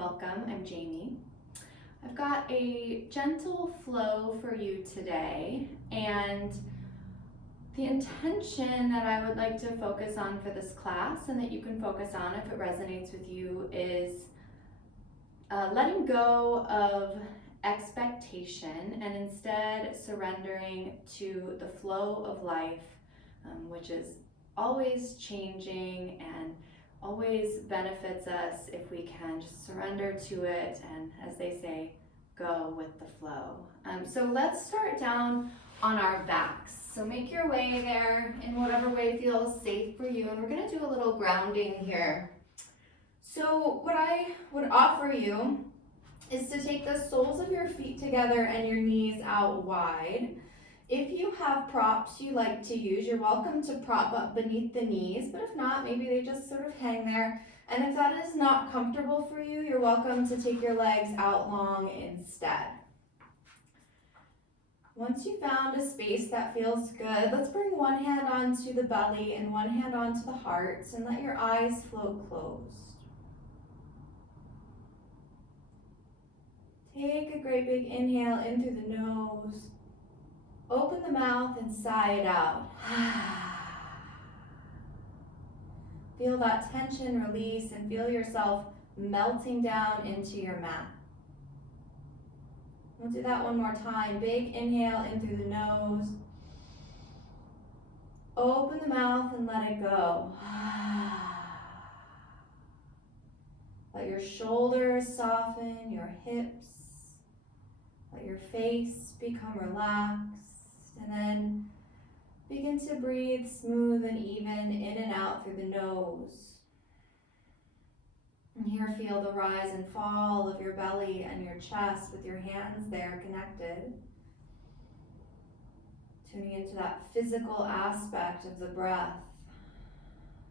welcome. I'm Jamie. I've got a gentle flow for you today, and the intention that I would like to focus on for this class, and that you can focus on if it resonates with you, is letting go of expectation and instead surrendering to the flow of life, which is always changing and always benefits us if we can just surrender to it and, as they say, go with the flow. So let's start down on our backs. So make your way there in whatever way feels safe for you, and we're going to do a little grounding here. So what I would offer you is to take the soles of your feet together and your knees out wide. If you have props you like to use, you're welcome to prop up beneath the knees, but if not, maybe they just sort of hang there. And if that is not comfortable for you, you're welcome to take your legs out long instead. Once you've found a space that feels good, let's bring one hand onto the belly and one hand onto the heart, and let your eyes float closed. Take a great big inhale in through the nose. Open the mouth and sigh it out. Feel that tension release and feel yourself melting down into your mat. We'll do that one more time. Big inhale in through the nose. Open the mouth and let it go. Let your shoulders soften, your hips. Let your face become relaxed. And then begin to breathe smooth and even in and out through the nose. And here feel the rise and fall of your belly and your chest with your hands there connected. Tuning into that physical aspect of the breath,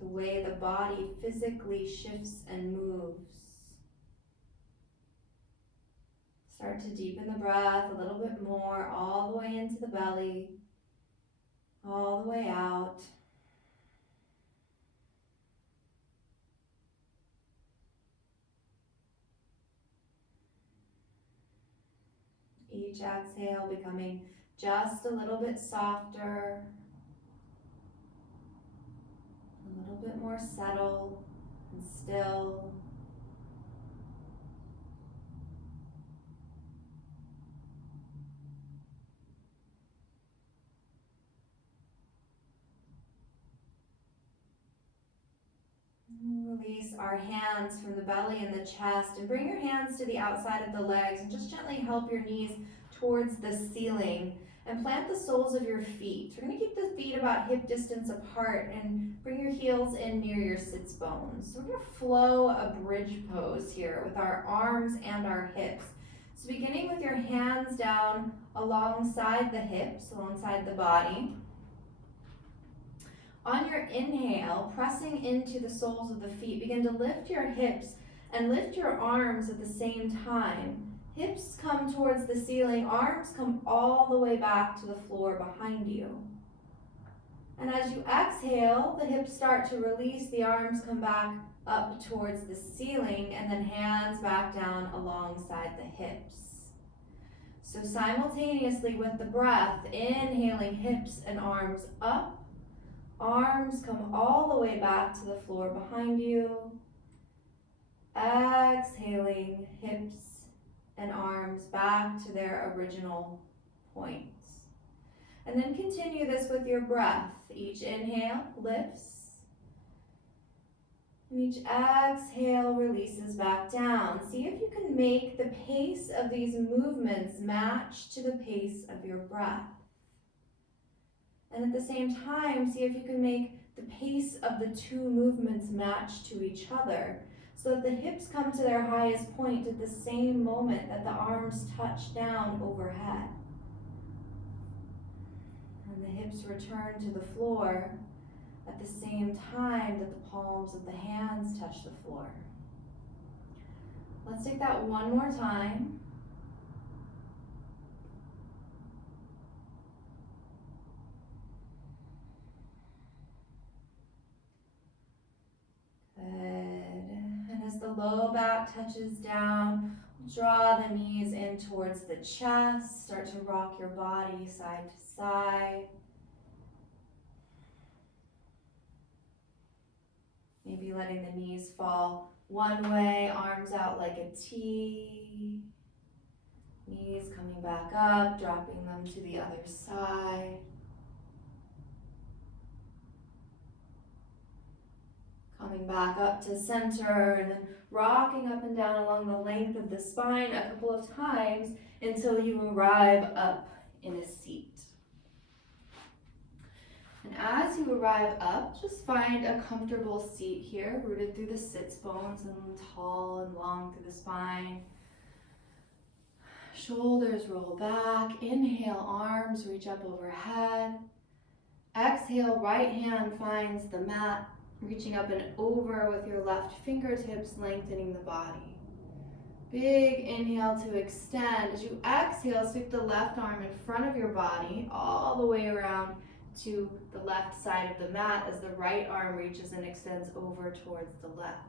the way the body physically shifts and moves. Start to deepen the breath a little bit more, all the way into the belly, all the way out. Each exhale becoming just a little bit softer, a little bit more settled and still. Release our hands from the belly and the chest, and bring your hands to the outside of the legs, and just gently help your knees towards the ceiling, and plant the soles of your feet. We're going to keep the feet about hip distance apart and bring your heels in near your sits bones. So we're going to flow a bridge pose here with our arms and our hips. So beginning with your hands down alongside the hips, alongside the body. On your inhale, pressing into the soles of the feet, begin to lift your hips and lift your arms at the same time. Hips come towards the ceiling, arms come all the way back to the floor behind you. And as you exhale, the hips start to release, the arms come back up towards the ceiling, and then hands back down alongside the hips. So simultaneously with the breath, inhaling hips and arms up, arms come all the way back to the floor behind you. Exhaling, hips and arms back to their original points. And then continue this with your breath. Each inhale lifts, and each exhale releases back down. See if you can make the pace of these movements match to the pace of your breath. And at the same time, see if you can make the pace of the two movements match to each other, so that the hips come to their highest point at the same moment that the arms touch down overhead. And the hips return to the floor at the same time that the palms of the hands touch the floor. Let's take that one more time. Good. And as the low back touches down. Draw the knees in towards the chest. Start to rock your body side to side. Maybe letting the knees fall one way, arms out like a T. Knees coming back up, dropping them to the other side. Coming back up to center and then rocking up and down along the length of the spine a couple of times until you arrive up in a seat. And as you arrive up, just find a comfortable seat here, rooted through the sits bones and tall and long through the spine. Shoulders roll back. Inhale, arms reach up overhead. Exhale, right hand finds the mat, reaching up and over with your left fingertips, lengthening the body. Big inhale to extend. As you exhale, sweep the left arm in front of your body, all the way around to the left side of the mat as the right arm reaches and extends over towards the left.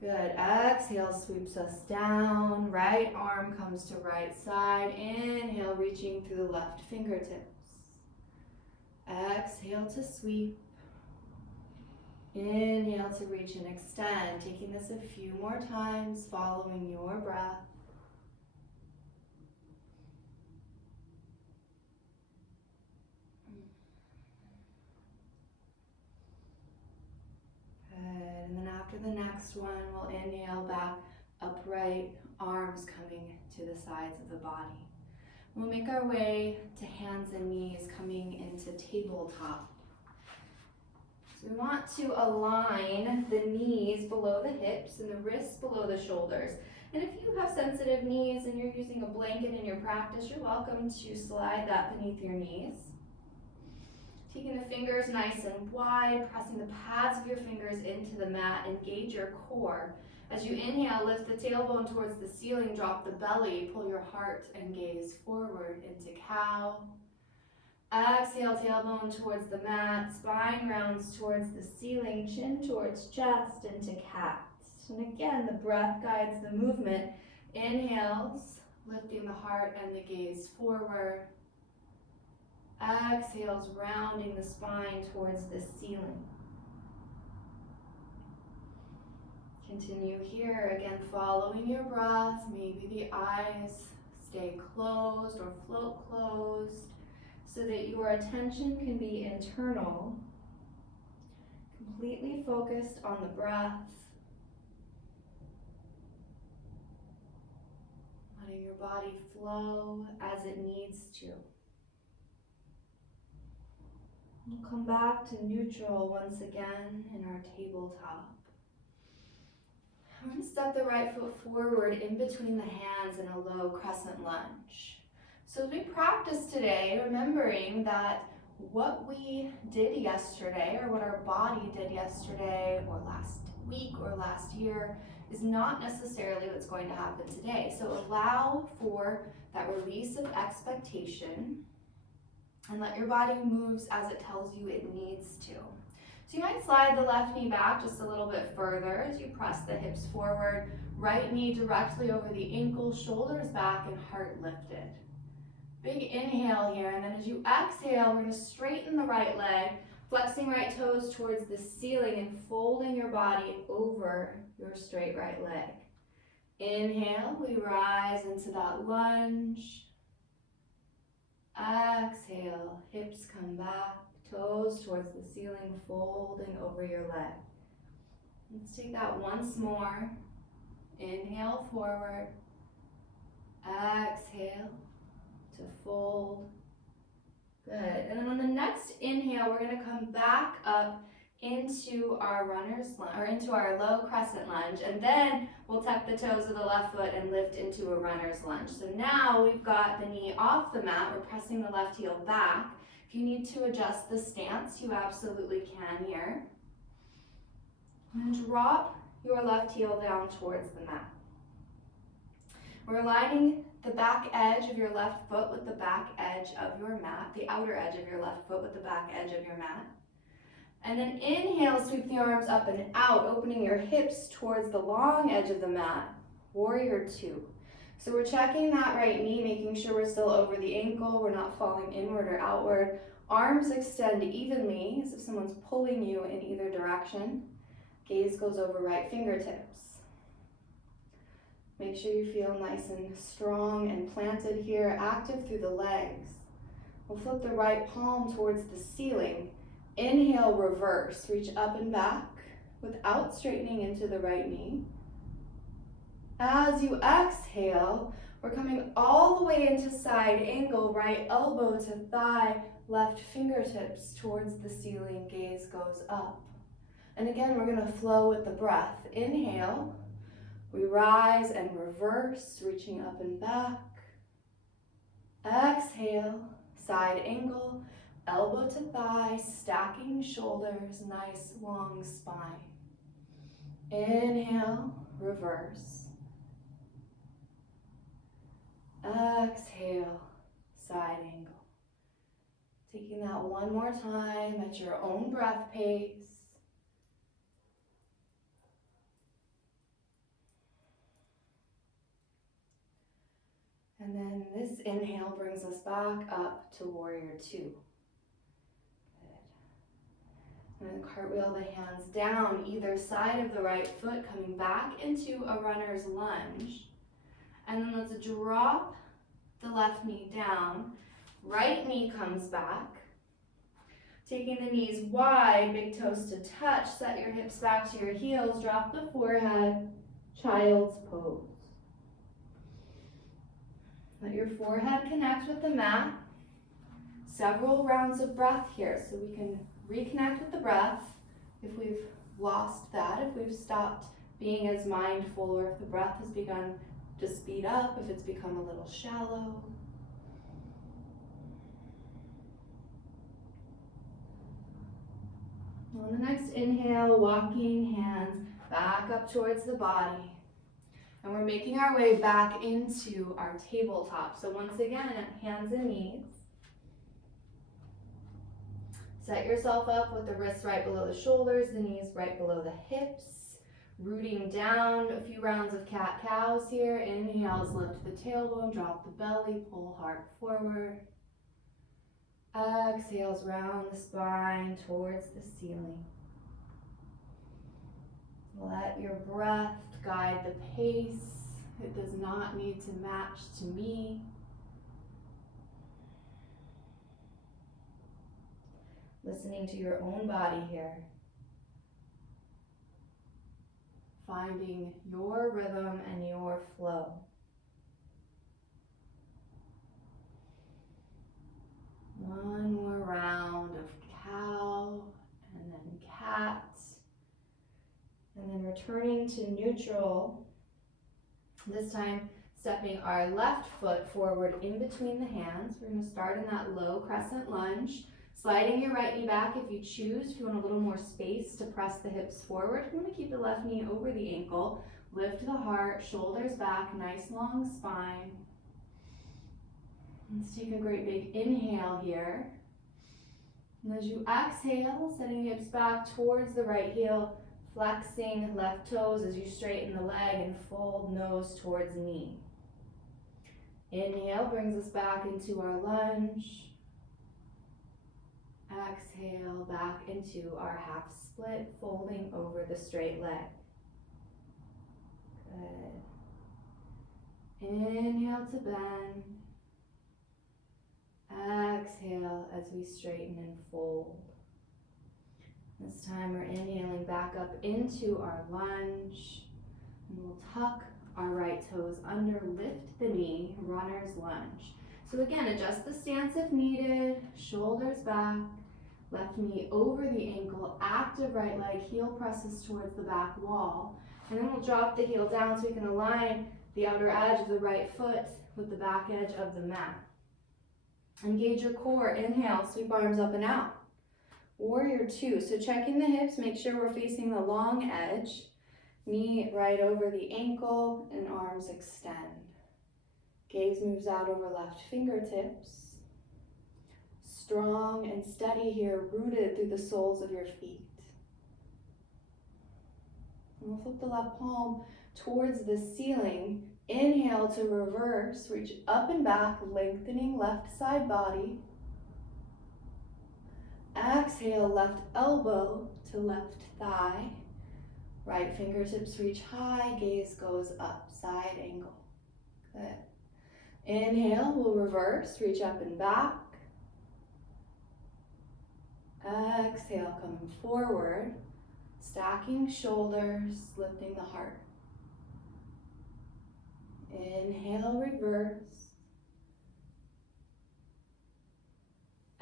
Good. Exhale, sweeps us down. Right arm comes to right side. Inhale, reaching through the left fingertips. Exhale to sweep. Inhale to reach and extend. Taking this a few more times, following your breath. Good. And then after the next one, we'll inhale back upright, arms coming to the sides of the body. We'll make our way to hands and knees coming into tabletop. So we want to align the knees below the hips and the wrists below the shoulders. And if you have sensitive knees and you're using a blanket in your practice, you're welcome to slide that beneath your knees. Taking the fingers nice and wide, pressing the pads of your fingers into the mat, engage your core. As you inhale, lift the tailbone towards the ceiling, drop the belly, pull your heart and gaze forward into cow. Exhale, tailbone towards the mat, spine rounds towards the ceiling, chin towards chest into cat. And again, the breath guides the movement. Inhales, lifting the heart and the gaze forward. Exhales, rounding the spine towards the ceiling. Continue here, again following your breath. Maybe the eyes stay closed or float closed so that your attention can be internal, completely focused on the breath. Letting your body flow as it needs to. We'll come back to neutral once again in our tabletop. I'm going to step the right foot forward in between the hands in a low crescent lunge. So as we practice today, remembering that what we did yesterday or what our body did yesterday or last week or last year is not necessarily what's going to happen today. So allow for that release of expectation and let your body move as it tells you it needs to. So you might slide the left knee back just a little bit further as you press the hips forward, right knee directly over the ankle, shoulders back and heart lifted. Big inhale here, and then as you exhale, we're going to straighten the right leg, flexing right toes towards the ceiling and folding your body over your straight right leg. Inhale, we rise into that lunge. Exhale, hips come back, toes towards the ceiling, folding over your leg. Let's take that once more. Inhale forward. Exhale to fold. Good. And then on the next inhale, we're going to come back up into our runner's lunge, or into our low crescent lunge, and then we'll tuck the toes of the left foot and lift into a runner's lunge. So now we've got the knee off the mat, we're pressing the left heel back. If you need to adjust the stance, you absolutely can here. And drop your left heel down towards the mat. We're aligning the back edge of your left foot with the back edge of your mat, the outer edge of your left foot with the back edge of your mat. And then inhale, sweep the arms up and out, opening your hips towards the long edge of the mat. Warrior two. So we're checking that right knee, making sure we're still over the ankle, we're not falling inward or outward. Arms extend evenly, as if someone's pulling you in either direction. Gaze goes over right fingertips. Make sure you feel nice and strong and planted here, active through the legs. We'll flip the right palm towards the ceiling. Inhale, reverse, reach up and back without straightening into the right knee. As you exhale, we're coming all the way into side angle, right elbow to thigh, left fingertips towards the ceiling, gaze goes up. And again, we're gonna flow with the breath. Inhale, we rise and reverse, reaching up and back. Exhale, side angle, elbow to thigh, stacking shoulders, nice long spine. Inhale, reverse. Exhale, side angle. Taking that one more time at your own breath pace. And then this inhale brings us back up to warrior two. Good. And then cartwheel the hands down either side of the right foot, coming back into a runner's lunge. And then let's drop the left knee down. Right knee comes back. Taking the knees wide, big toes to touch. Set your hips back to your heels. Drop the forehead. Child's pose. Let your forehead connect with the mat. Several rounds of breath here, so we can reconnect with the breath if we've lost that, if we've stopped being as mindful, or if the breath has begun to speed up, if it's become a little shallow. On the next inhale, walking hands back up towards the body. And we're making our way back into our tabletop. So once again, hands and knees. Set yourself up with the wrists right below the shoulders, the knees right below the hips. Rooting down, a few rounds of cat-cows here. Inhales, lift the tailbone, drop the belly, pull heart forward. Exhales, round the spine towards the ceiling. Let your breath guide the pace. It does not need to match to me. Listening to your own body here. Finding your rhythm and your flow. One more round of cow, and then cat, and then returning to neutral. This time, stepping our left foot forward in between the hands. We're going to start in that low crescent lunge. Sliding your right knee back if you choose, if you want a little more space to press the hips forward. You want to keep the left knee over the ankle. Lift the heart, shoulders back, nice long spine. Let's take a great big inhale here. And as you exhale, setting the hips back towards the right heel, flexing left toes as you straighten the leg and fold nose towards knee. Inhale brings us back into our lunge. Exhale back into our half split, folding over the straight leg. Good. Inhale to bend. Exhale as we straighten and fold. This time we're inhaling back up into our lunge. And we'll tuck our right toes under, lift the knee, runner's lunge. So again, adjust the stance if needed, shoulders back, left knee over the ankle, active right leg, heel presses towards the back wall. And then we'll drop the heel down so we can align the outer edge of the right foot with the back edge of the mat. Engage your core, inhale, sweep arms up and out. Warrior two, so checking the hips, make sure we're facing the long edge. Knee right over the ankle and arms extend. Gaze moves out over left fingertips. Strong and steady here, rooted through the soles of your feet. And we'll flip the left palm towards the ceiling. Inhale to reverse, reach up and back, lengthening left side body. Exhale, left elbow to left thigh. Right fingertips reach high, gaze goes up, side angle. Good. Inhale, we'll reverse, reach up and back. Exhale, coming forward, stacking shoulders, lifting the heart. Inhale, reverse.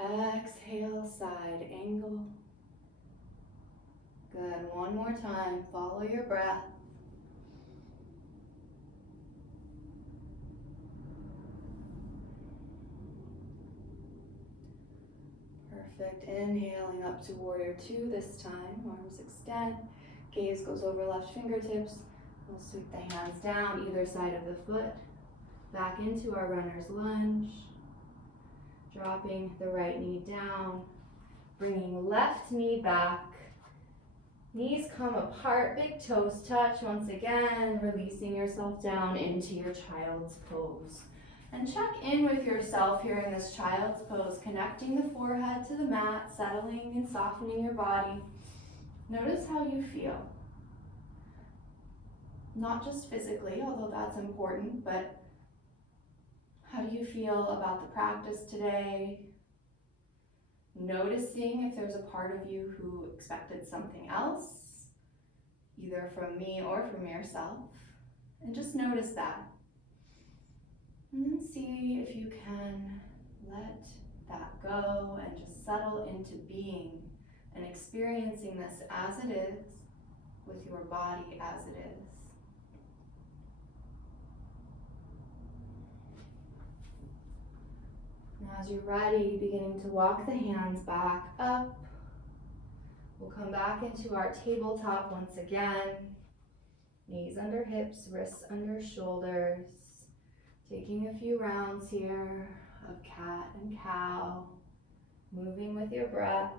Exhale, side angle. Good, one more time, follow your breath. Perfect, inhaling up to warrior two this time, arms extend, gaze goes over left fingertips. We'll sweep the hands down either side of the foot, back into our runner's lunge, dropping the right knee down, bringing left knee back, knees come apart, big toes touch once again, releasing yourself down into your child's pose. And check in with yourself here in this child's pose, connecting the forehead to the mat, settling and softening your body. Notice how you feel. Not just physically, although that's important, but how do you feel about the practice today? Noticing if there's a part of you who expected something else, either from me or from yourself, and just notice that. And then see if you can let that go and just settle into being and experiencing this as it is, with your body as it is. Now as you're ready, beginning to walk the hands back up. We'll come back into our tabletop once again. Knees under hips, wrists under shoulders. Taking a few rounds here of cat and cow, moving with your breath.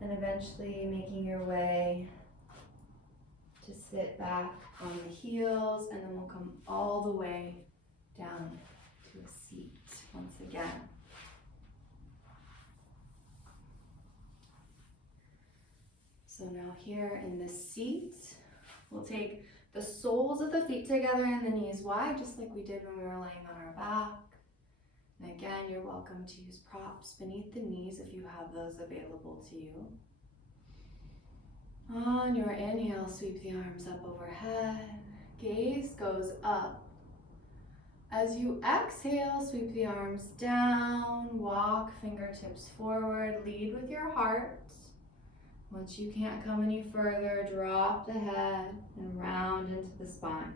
And eventually making your way to sit back on the heels, and then we'll come all the way down to a seat once again. So now here in this seat, we'll take the soles of the feet together and the knees wide, just like we did when we were laying on our back. And again, you're welcome to use props beneath the knees if you have those available to you. On your inhale, sweep the arms up overhead. Gaze goes up. As you exhale, sweep the arms down. Walk fingertips forward. Lead with your heart. Once you can't come any further, drop the head and round into the spine.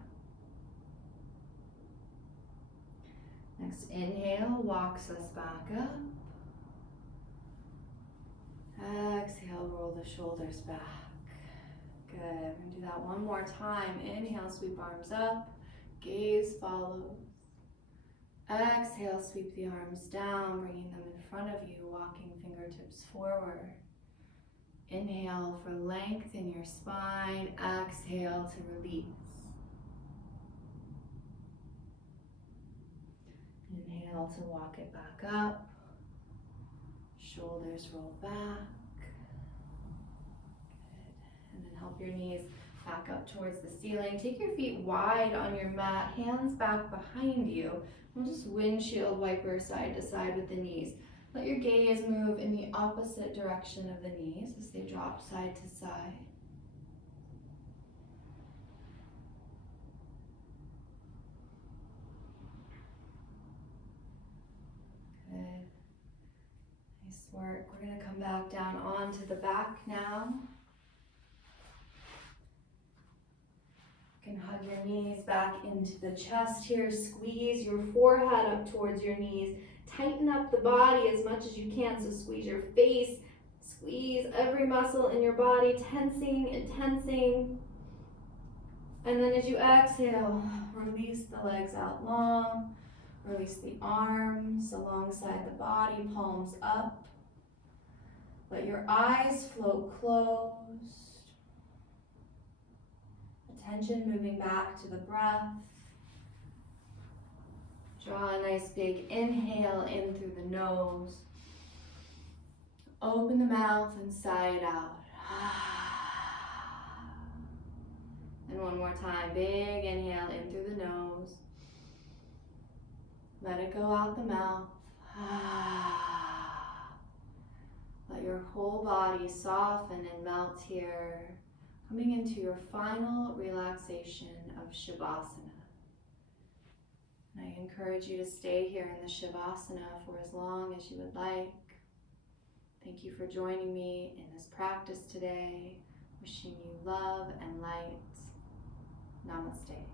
Next inhale walks us back up. Exhale, roll the shoulders back. Good, we're gonna do that one more time. Inhale, sweep arms up, gaze follows. Exhale, sweep the arms down, bringing them in front of you, walking fingertips forward. Inhale for length in your spine, exhale to release. Inhale to walk it back up, shoulders roll back. And then help your knees back up towards the ceiling. Take your feet wide on your mat, hands back behind you. We'll just windshield wiper side to side with the knees. Let your gaze move in the opposite direction of the knees as they drop side to side. Good. Nice work. We're going to come back down onto the back now. You can hug your knees back into the chest here. Squeeze your forehead up towards your knees. Tighten up the body as much as you can. So squeeze your face, squeeze every muscle in your body, tensing and tensing. And then as you exhale, release the legs out long. Release the arms alongside the body, palms up. Let your eyes float closed. Attention moving back to the breath. Draw a nice big inhale in through the nose. Open the mouth and sigh it out. And one more time, big inhale in through the nose. Let it go out the mouth. Let your whole body soften and melt here, coming into your final relaxation of Shavasana. And I encourage you to stay here in the Shavasana for as long as you would like. Thank you for joining me in this practice today. Wishing you love and light. Namaste.